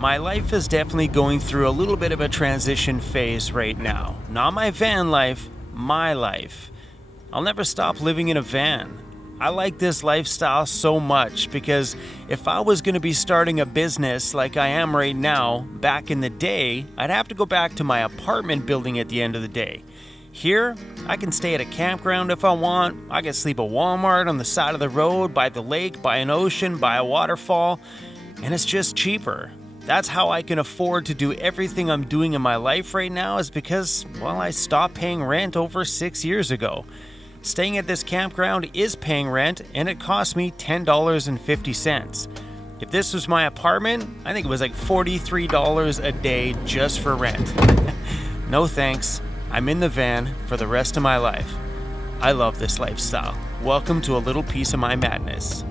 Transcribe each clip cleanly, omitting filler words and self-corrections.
My life is definitely going through a little bit of a transition phase right now. Not my van life, my life. I'll never stop living in a van. I like this lifestyle so much because if I was going to be starting a business like I am right now, back in the day, I'd have to go back to my apartment building at the end of the day. Here, I can stay at a campground if I want. I can sleep at Walmart on the side of the road, by the lake, by an ocean, by a waterfall, and it's just cheaper. That's how I can afford to do everything I'm doing in my life right now is because, well, I stopped paying rent over 6 years ago. Staying at this campground is paying rent, and it cost me $10.50. If this was my apartment, I think it was like $43 a day just for rent. No thanks. I'm in the van for the rest of my life. I love this lifestyle. Welcome to a little piece of my madness.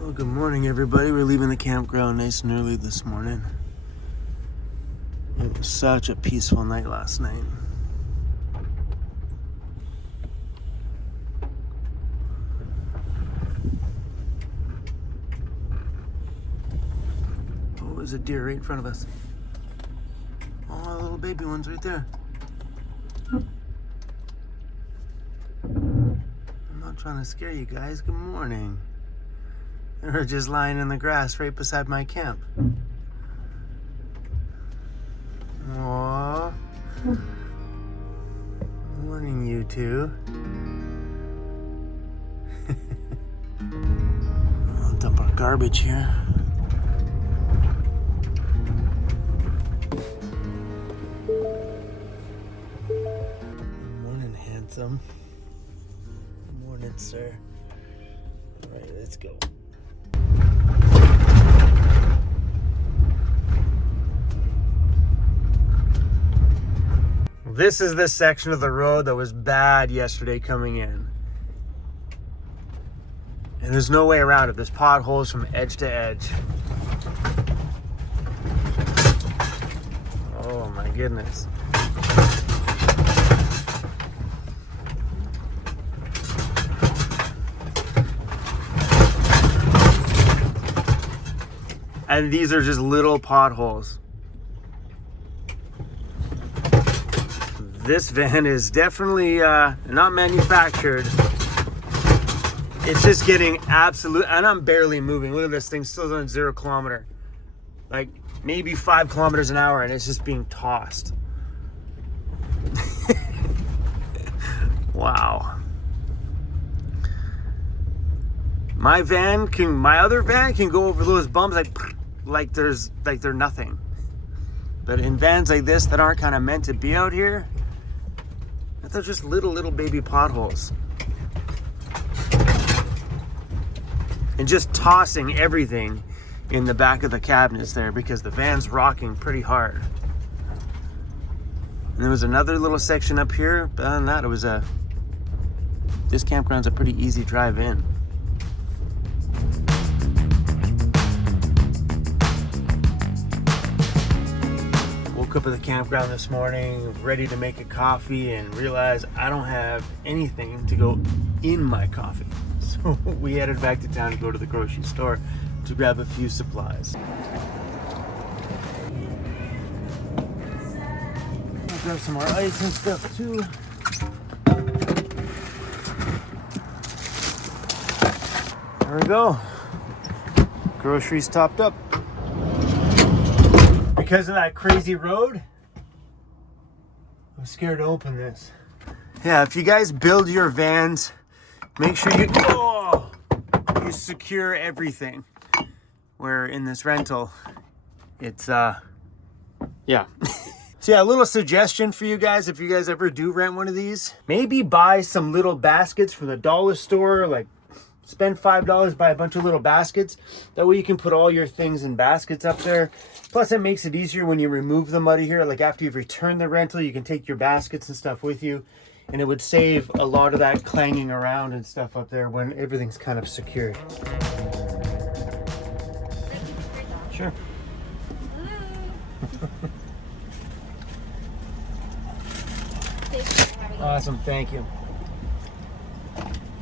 Well, good morning, everybody. We're leaving the campground nice and early this morning. It was such a peaceful night last night. Oh, there's a deer right in front of us. Oh, little baby one's right there. I'm not trying to scare you guys. Good morning. They're just lying in the grass right beside my camp. Aww. Morning, you two. I'll dump our garbage here. Morning, handsome. Morning, sir. All right, let's go. This is the section of the road that was bad yesterday coming in. And there's no way around it. There's potholes from edge to edge. Oh my goodness. And these are just little potholes. This van is definitely not manufactured. It's just getting absolute, and I'm barely moving. Look at this thing, still on 0 kilometer. Like maybe 5 kilometers an hour, and it's just being tossed. Wow. My other van can go over those bumps like they're nothing. But in vans like this that aren't kind of meant to be out here, they're just little baby potholes. And just tossing everything in the back of the cabinets there because the van's rocking pretty hard. And there was another little section up here, but other than that, this campground's a pretty easy drive in. Up at the campground this morning, ready to make a coffee, and realized I don't have anything to go in my coffee. So we headed back to town to go to the grocery store to grab a few supplies. I'll grab some more ice and stuff too. There we go. Groceries topped up. Because of that crazy road, I'm scared to open this. Yeah, if you guys build your vans, make sure you secure everything. Where in this rental, it's yeah. So yeah, a little suggestion for you guys, if you guys ever do rent one of these, maybe buy some little baskets from the dollar store, like spend $5, buy a bunch of little baskets. That way you can put all your things in baskets up there. Plus it makes it easier when you remove them out of here. Like after you've returned the rental, you can take your baskets and stuff with you. And it would save a lot of that clanging around and stuff up there when everything's kind of secured. Sure. Awesome, thank you.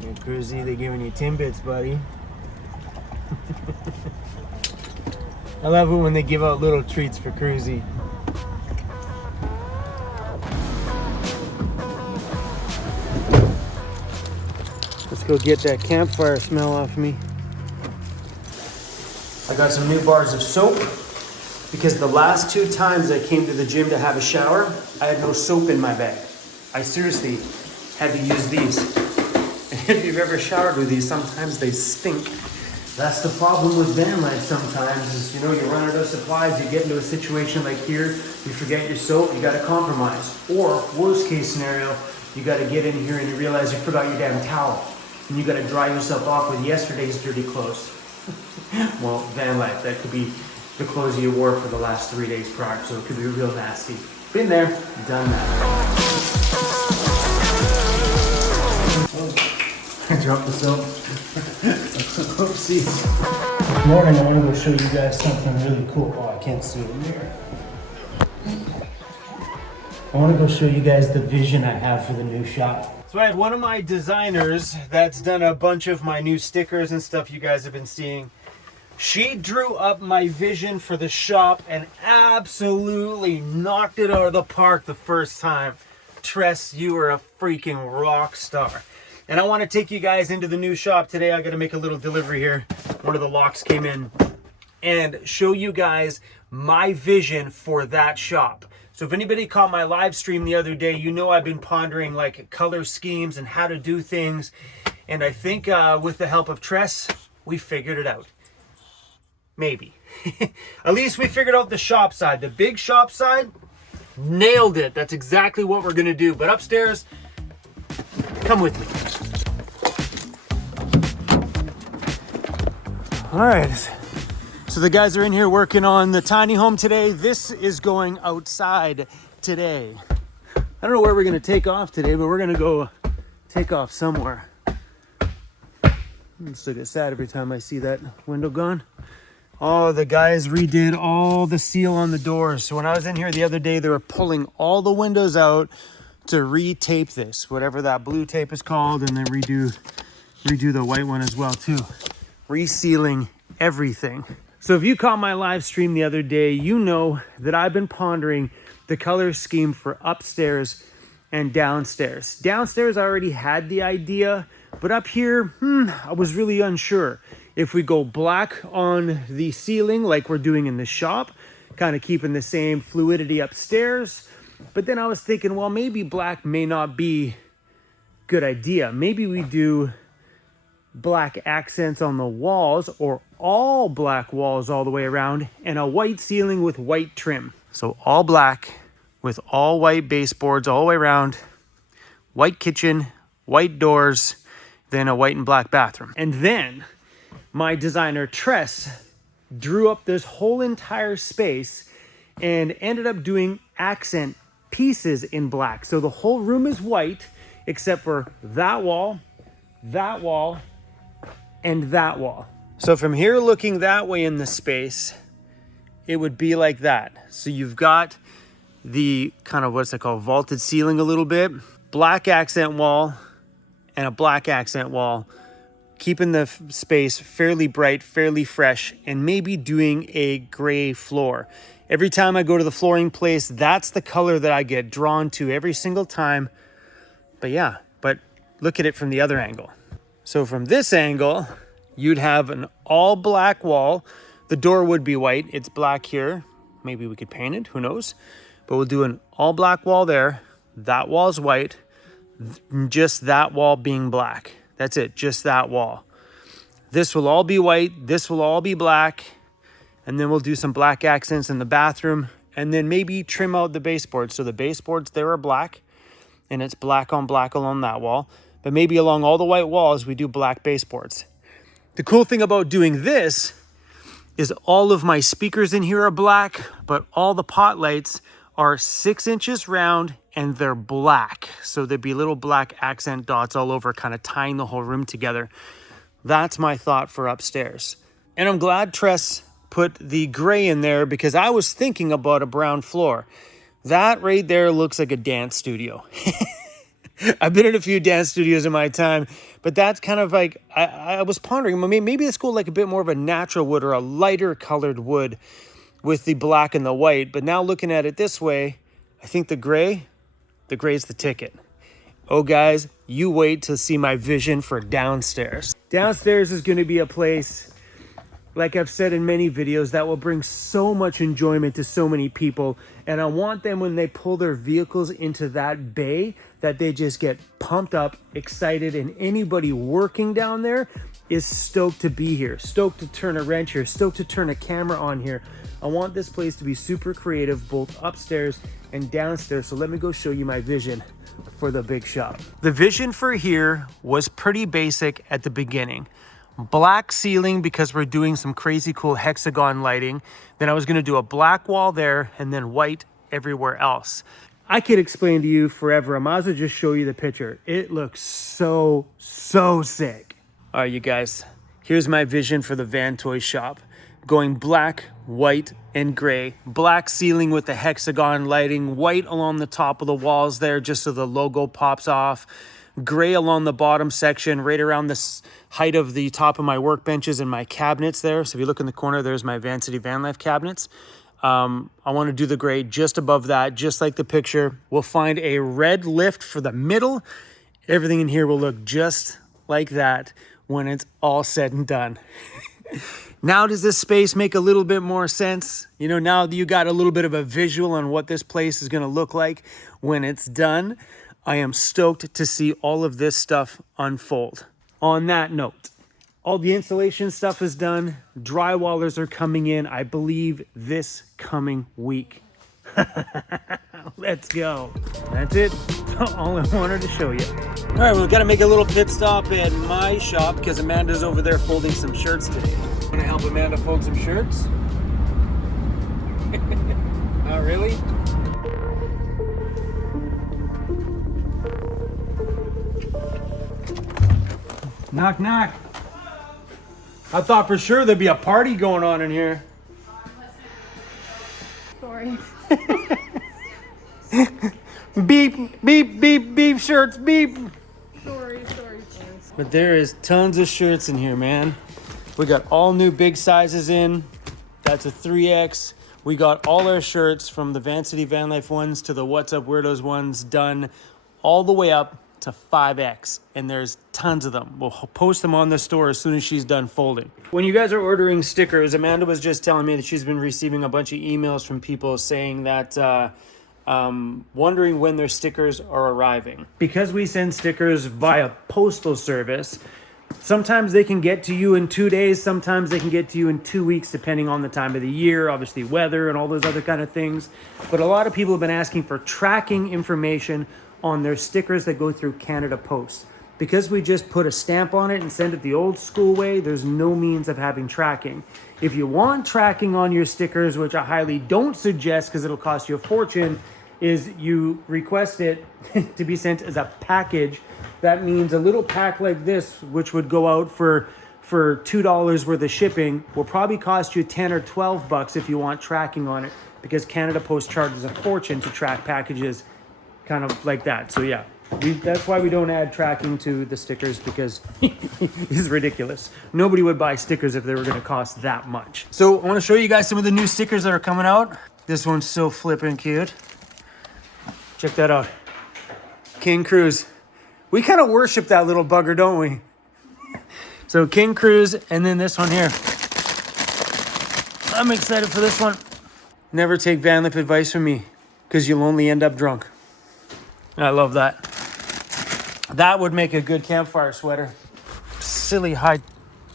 Here, Cruzy, they're giving you Timbits, buddy. I love it when they give out little treats for Cruzy. Let's go get that campfire smell off me. I got some new bars of soap because the last 2 times I came to the gym to have a shower, I had no soap in my bag. I seriously had to use these. And if you've ever showered with these, sometimes they stink. That's the problem with van life sometimes is, you know, you run out of supplies, you get into a situation like here, you forget your soap, you gotta compromise. Or, worst case scenario, you gotta get in here and you realize you forgot your damn towel. And you gotta dry yourself off with yesterday's dirty clothes. Well, van life, that could be the clothes you wore for the last 3 days prior, so it could be real nasty. Been there, done that. I dropped the soap. Oopsies. This morning I want to go show you guys something really cool. Oh, I can't see it in there. I want to go show you guys the vision I have for the new shop. So I had one of my designers that's done a bunch of my new stickers and stuff you guys have been seeing. She drew up my vision for the shop and absolutely knocked it out of the park the first time. Tress, you are a freaking rock star. And I want to take you guys into the new shop today. I got to make a little delivery here. One of the locks came in and show you guys my vision for that shop. So if anybody caught my live stream the other day, you know I've been pondering like color schemes and how to do things. And I think with the help of Tress, we figured it out. Maybe. At least we figured out the shop side. The big shop side, nailed it. That's exactly what we're going to do. But upstairs, come with me. All right. So the guys are in here working on the tiny home today. This is going outside today. I don't know where we're going to take off today, but we're going to go take off somewhere. I just get sad every time I see that window gone. Oh, the guys redid all the seal on the doors. So when I was in here the other day, they were pulling all the windows out to re-tape this, whatever that blue tape is called, and then redo the white one as well too. Resealing everything. So if you caught my live stream the other day, you know that I've been pondering the color scheme for upstairs and downstairs. Downstairs, I already had the idea, but up here, I was really unsure. If we go black on the ceiling like we're doing in the shop, kind of keeping the same fluidity upstairs. But then I was thinking, well, maybe black may not be a good idea. Maybe we do black accents on the walls or all black walls all the way around and a white ceiling with white trim. So all black with all white baseboards all the way around, white kitchen, white doors, then a white and black bathroom. And then my designer Tress drew up this whole entire space and ended up doing accent pieces in black. So the whole room is white except for that wall, and that wall. So from here looking that way in the space, it would be like that. So you've got the kind of what's it called, vaulted ceiling a little bit, black accent wall and a black accent wall, keeping the space fairly bright, fairly fresh, and maybe doing a gray floor. Every time I go to the flooring place, that's the color that I get drawn to every single time. But yeah, but look at it from the other angle. So from this angle, you'd have an all black wall. The door would be white. It's black here. Maybe we could paint it, who knows? But we'll do an all black wall there. That wall's white, just that wall being black. That's it, just that wall. This will all be white, this will all be black, and then we'll do some black accents in the bathroom, and then maybe trim out the baseboards. So the baseboards there are black, and it's black on black along that wall, but maybe along all the white walls, we do black baseboards. The cool thing about doing this is all of my speakers in here are black, but all the pot lights are 6 inches round and they're black. So there'd be little black accent dots all over, kind of tying the whole room together. That's my thought for upstairs. And I'm glad Tress put the gray in there because I was thinking about a brown floor. That right there looks like a dance studio. I've been in a few dance studios in my time, but that's kind of like, I was pondering, maybe let's go like a bit more of a natural wood or a lighter colored wood with the black and the white. But now looking at it this way, I think the gray's the ticket. Oh guys, you wait to see my vision for downstairs. Downstairs is going to be a place, like I've said in many videos, that will bring so much enjoyment to so many people. And I want them, when they pull their vehicles into that bay, that they just get pumped up, excited, and anybody working down there is stoked to be here, stoked to turn a wrench here, stoked to turn a camera on here. I want this place to be super creative, both upstairs and downstairs. So let me go show you my vision for the big shop. The vision for here was pretty basic at the beginning. Black ceiling because we're doing some crazy cool hexagon lighting. Then I was going to do a black wall there and then white everywhere else. I could explain to you forever. I might as well just show you the picture. It looks so sick. All right, you guys, here's my vision for the van toy shop. Going black, white, and gray. Black ceiling with the hexagon lighting, white along the top of the walls there just so the logo pops off. Gray along the bottom section, right around the height of the top of my workbenches and my cabinets there. So if you look in the corner, there's my Vancity Vanlife cabinets. I want to do the gray just above that, just like the picture. We'll find a red lift for the middle. Everything in here will look just like that when it's all said and done. Now does this space make a little bit more sense? You know, now that you got a little bit of a visual on what this place is going to look like when it's done. I am stoked to see all of this stuff unfold. On that note, all the insulation stuff is done. Drywallers are coming in, I believe, this coming week. Let's go. That's it. That's all I wanted to show you. All right, we've got to make a little pit stop at my shop because Amanda's over there folding some shirts today. I'm going to help Amanda fold some shirts. Oh, really? Knock, knock. I thought for sure there'd be a party going on in here. Sorry. Beep, beep, beep, beep, shirts, beep. Sorry. But there is tons of shirts in here, man. We got all new big sizes in. That's a 3X. We got all our shirts from the Vancity Vanlife ones to the What's Up Weirdos ones done all the way up to 5X, and there's tons of them. We'll post them on the store as soon as she's done folding. When you guys are ordering stickers, Amanda was just telling me that she's been receiving a bunch of emails from people saying that wondering when their stickers are arriving. Because we send stickers via postal service, sometimes they can get to you in 2 days, sometimes they can get to you in 2 weeks, depending on the time of the year, obviously weather and all those other kind of things. But a lot of people have been asking for tracking information on their stickers that go through Canada Post. Because we just put a stamp on it and send it the old school way, there's no means of having tracking. If you want tracking on your stickers, which I highly don't suggest because it'll cost you a fortune, is you request it to be sent as a package. That means a little pack like this, which would go out for $2 worth of shipping, will probably cost you 10 or 12 bucks if you want tracking on it, because Canada Post charges a fortune to track packages kind of like that. So yeah, that's why we don't add tracking to the stickers, because it's ridiculous. Nobody would buy stickers if they were going to cost that much. So I want to show you guys some of the new stickers that are coming out. This one's so flippin' cute. Check that out. King Cruise. We kind of worship that little bugger, don't we? So King Cruise, and then this one here. I'm excited for this one. Never take van life advice from me, because you'll only end up drunk. I love that. That would make a good campfire sweater. Silly high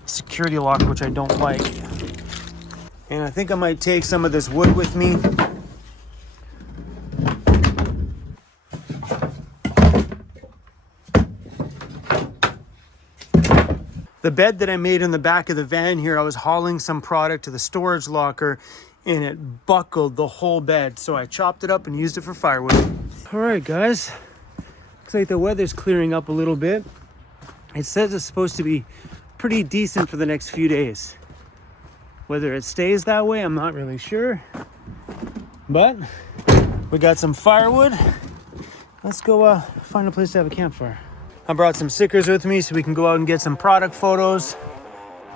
security lock, which I don't like. And I think I might take some of this wood with me. The bed that I made in the back of the van here, I was hauling some product to the storage locker and it buckled the whole bed. So I chopped it up and used it for firewood. All right, guys. Looks like the weather's clearing up a little bit. It says it's supposed to be pretty decent for the next few days. Whether it stays that way, I'm not really sure. But we got some firewood. let's go find a place to have a campfire. I brought some stickers with me so we can go out and get some product photos.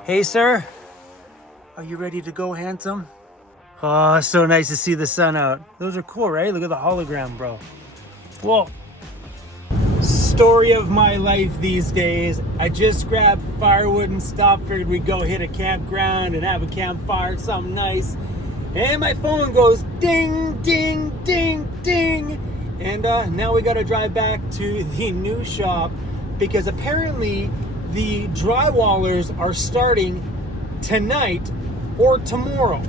Hey, sir. Are you ready to go, handsome? Oh, so nice to see the sun out. Those are cool, right? Look at the hologram, bro. Whoa. Story of my life these days. I just grabbed firewood and stuff. Figured we'd go hit a campground and have a campfire, something nice. And my phone goes ding, ding, ding, ding. And now we gotta drive back to the new shop because apparently the drywallers are starting tonight or tomorrow.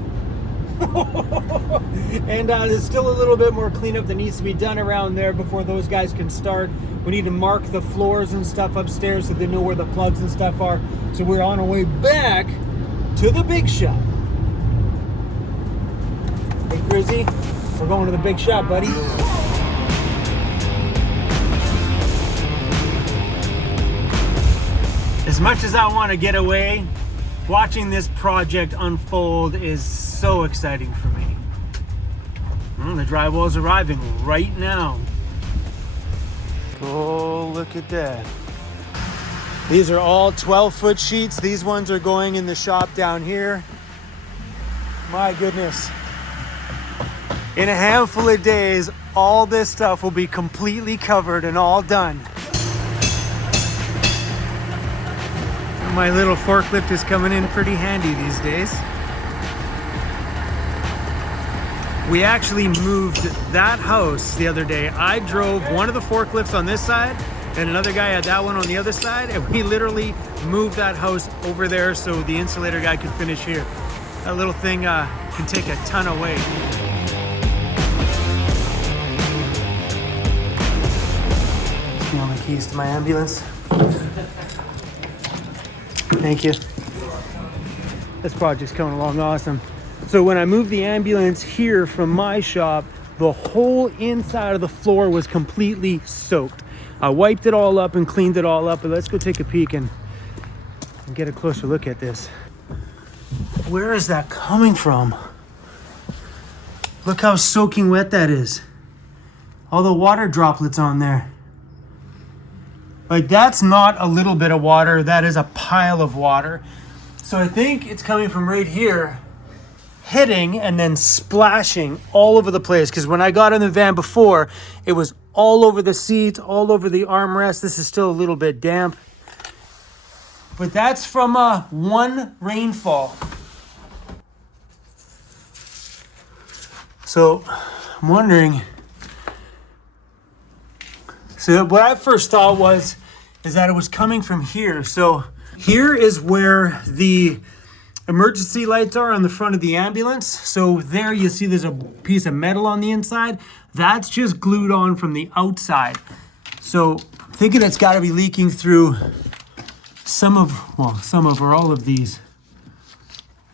And there's still a little bit more cleanup that needs to be done around there before those guys can start. We need to mark the floors and stuff upstairs so they know where the plugs and stuff are. So we're on our way back to the big shop. Hey, Grizzy, we're going to the big shop, buddy. As much as I want to get away, watching this project unfold is so exciting for me. Well, the drywall's arriving right now. Oh, look at that. These are all 12-foot sheets. These ones are going in the shop down here. My goodness. In a handful of days, all this stuff will be completely covered and all done. My little forklift is coming in pretty handy these days. We actually moved that house the other day. I drove one of the forklifts on this side and another guy had that one on the other side, and we literally moved that house over there so the insulator guy could finish here. That little thing can take a ton of weight. Steal the keys to my ambulance. Thank you. This project's coming along awesome. So when I moved the ambulance here from my shop, the whole inside of the floor was completely soaked. I wiped it all up and cleaned it all up, but let's go take a peek and get a closer look at this. Where is that coming from? Look how soaking wet that is. All the water droplets on there. Like, that's not a little bit of water, that is a pile of water. So I think it's coming from right here, hitting and then splashing all over the place. Because when I got in the van before, it was all over the seats, all over the armrest. This is still a little bit damp. But that's from one rainfall. So I'm wondering, so what I first thought is that it was coming from here. So here is where the emergency lights are on the front of the ambulance. So there you see there's a piece of metal on the inside. That's just glued on from the outside. So I'm thinking it's got to be leaking through some of or all of these.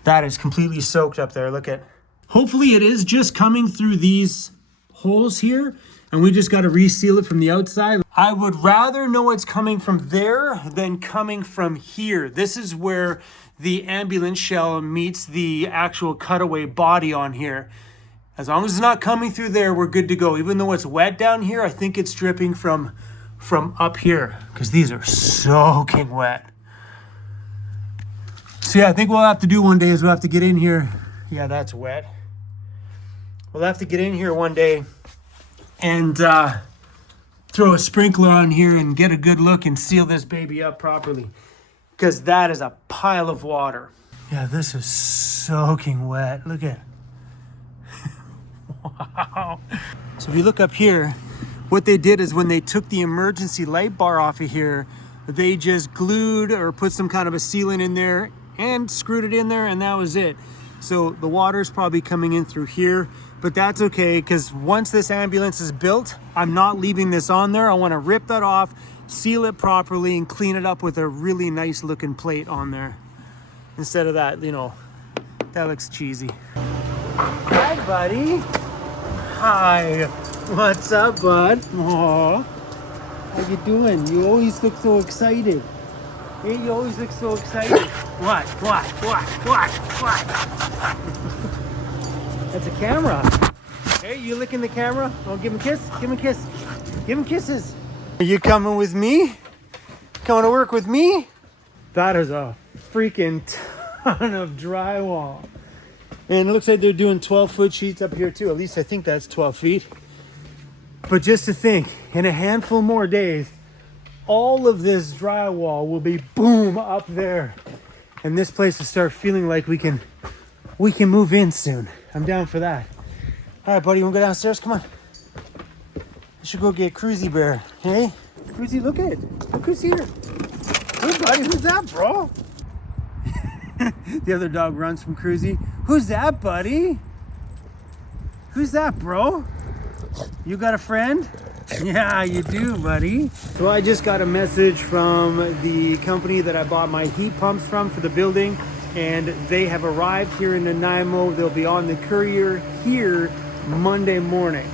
That is completely soaked up there. Look at. Hopefully it is just coming through these holes here, and we just got to reseal it from the outside. I would rather know it's coming from there than coming from here. This is where the ambulance shell meets the actual cutaway body on here. As long as it's not coming through there, we're good to go. Even though it's wet down here, I think it's dripping from up here because these are soaking wet. So yeah, I think what we'll have to do one day is we'll have to get in here. Yeah, that's wet. We'll have to get in here one day and throw a sprinkler on here and get a good look and seal this baby up properly, because that is a pile of water. Yeah, this is soaking wet. Look at wow. So if you look up here, what they did is when they took the emergency light bar off of here, they just glued or put some kind of a sealant in there and screwed it in there, and that was it. So the water's probably coming in through here, but that's okay, because once this ambulance is built, I'm not leaving this on there. I want to rip that off, seal it properly, and clean it up with a really nice looking plate on there. Instead of that, you know, that looks cheesy. Hi, buddy. Hi. What's up, bud? Aww. How you doing? You always look so excited. Hey, you always look so excited. What? That's a camera. Hey, you licking the camera? Oh, give him a kiss. Give him a kiss. Give him kisses. Are you coming with me? Coming to work with me? That is a freaking ton of drywall. And it looks like they're doing 12-foot sheets up here too. At least I think that's 12 feet. But just to think, in a handful more days, all of this drywall will be boom up there. And this place will start feeling like we can move in soon. I'm down for that. All right, buddy, you wanna go downstairs? Come on. I should go get Cruzy Bear. Hey, Cruzy, look at it. Look who's here. Hey, buddy, who's that, bro? The other dog runs from Cruzy. Who's that, buddy? Who's that, bro? You got a friend? Yeah, you do, buddy. So I just got a message from the company that I bought my heat pumps from for the building, and they have arrived here in Nanaimo. They'll be on the courier here Monday morning.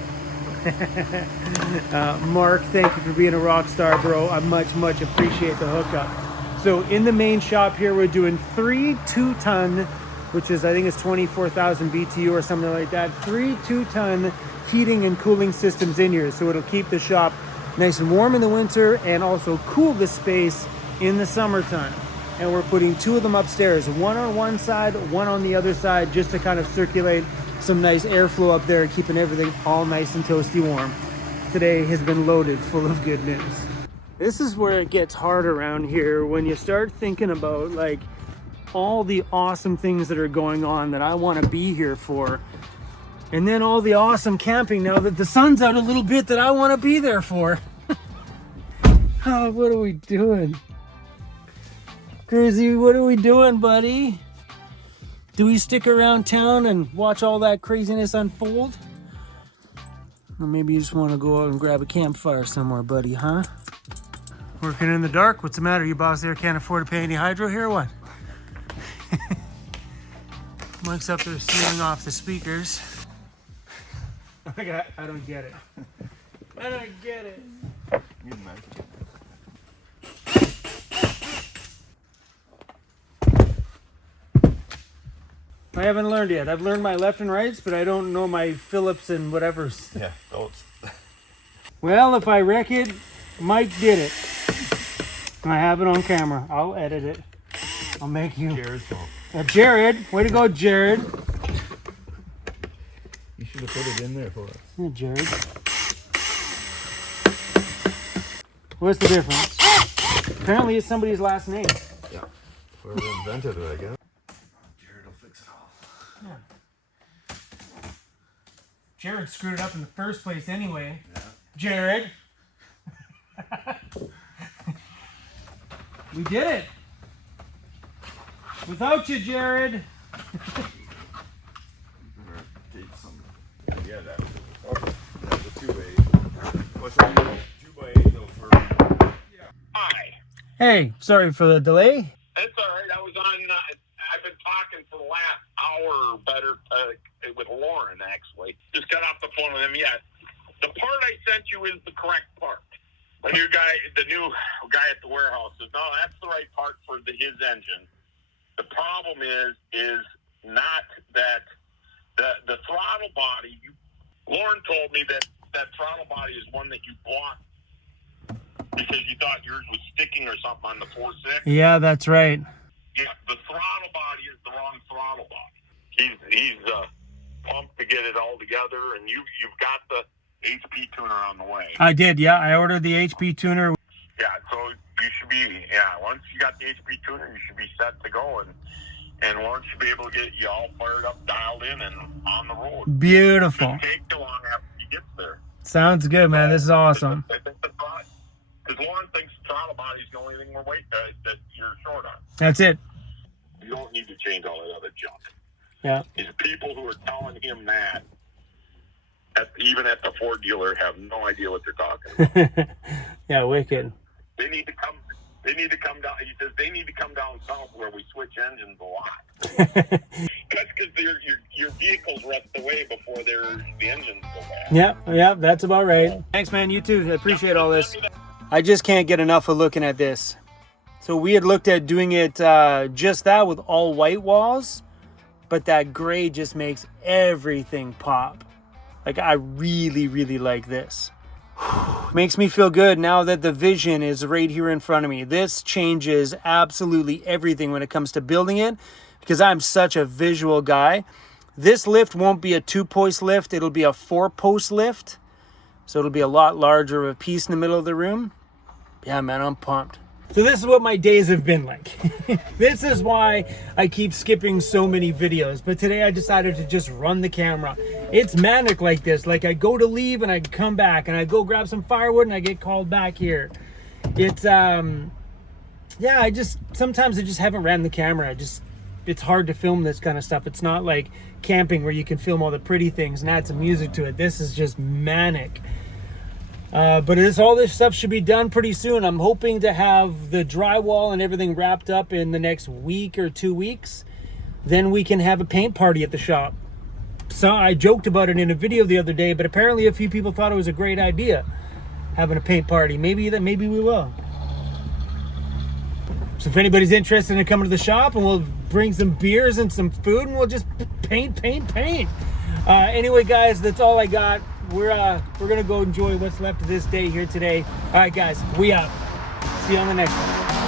Mark, thank you for being a rock star, bro. I much appreciate the hookup. So in the main shop here, we're doing 3 2-ton, which is, I think it's 24,000 BTU or something like that. 3 2-ton heating and cooling systems in here. So it'll keep the shop nice and warm in the winter and also cool the space in the summertime. And we're putting 2 of them upstairs, one on one side, one on the other side, just to kind of circulate some nice airflow up there, keeping everything all nice and toasty warm. Today has been loaded full of good news. This is where it gets hard around here, when you start thinking about like all the awesome things that are going on that I want to be here for, and then all the awesome camping now that the sun's out a little bit that I want to be there for. Oh, what are we doing? Cruzy, what are we doing, buddy? Do we stick around town and watch all that craziness unfold? Or maybe you just want to go out and grab a campfire somewhere, buddy, huh? Working in the dark? What's the matter? You boss there can't afford to pay any hydro here or what? Mike's up there sealing off the speakers. I don't get it. I don't get it. I haven't learned yet. I've learned my left and rights, but I don't know my Phillips and whatever's. Yeah, those. Well, if I wreck it, Mike did it. I have it on camera. I'll edit it. I'll make you. Jared's fault. Jared, way to go, Jared. You should have put it in there for us. Yeah, Jared. What's the difference? Apparently, it's somebody's last name. Yeah. Whoever invented it, I guess. Jared will fix it all. Yeah. Jared screwed it up in the first place anyway. Yeah. Jared. We did it. Without you, Jared. Yeah, that was a 2-way. What's that? 2x8 though for. Yeah. Hi. Hey, sorry for the delay. That's all right. I was on. I've been talking for the last hour or better with Lauren. Actually, just got off the phone with him. Yeah, the part I sent you is the correct part. The new guy at the warehouse says, no, that's the right part for his engine. The problem is not that the throttle body. Lauren told me that throttle body is one that you bought because you thought yours was sticking or something on the 4.6. Yeah, that's right. Yeah, the throttle body is the wrong throttle body. He's pumped to get it all together, and you've got the HP tuner on the way. I did, yeah. I ordered the HP tuner. Yeah, so you should be, once you got the HP tuner, you should be set to go, and Lauren should be able to get you all fired up, dialed in, and on the road. Beautiful. It doesn't take too long after you get there. Sounds good, man. This is awesome. I think because Lauren thinks the throttle body is the only thing that you're short on. That's it. You don't need to change all that other junk. Yeah. These people who are telling him that, even at the Ford dealer, have no idea what they're talking about. Yeah, wicked. They need to come down. He says they need to come down south where we switch engines a lot. That's because your vehicles rust away before the engines go bad. Yeah, that's about right. Thanks, man. You too. I appreciate all this. I just can't get enough of looking at this. So we had looked at doing it just that with all white walls, but that gray just makes everything pop. Like, I really, really like this. Makes me feel good now that the vision is right here in front of me. This changes absolutely everything when it comes to building it, because I'm such a visual guy. This lift won't be a 2-post lift. It'll be a 4-post lift. So it'll be a lot larger of a piece in the middle of the room. Yeah, man, I'm pumped. So this is what my days have been like. This is why I keep skipping so many videos. But today I decided to just run the camera. It's manic like this. Like I go to leave and I come back and I go grab some firewood and I get called back here. It's, yeah, sometimes I just haven't ran the camera. It's hard to film this kind of stuff. It's not like camping where you can film all the pretty things and add some music to it. This is just manic. But all this stuff should be done pretty soon. I'm hoping to have the drywall and everything wrapped up in the next week or 2 weeks. Then we can have a paint party at the shop. So I joked about it in a video the other day, but apparently a few people thought it was a great idea, having a paint party. Maybe we will. So if anybody's interested in coming to the shop, and we'll bring some beers and some food, and we'll just paint. Anyway, guys, that's all I got. We're gonna go enjoy what's left of this day here today. All right, guys, we out. See you on the next one.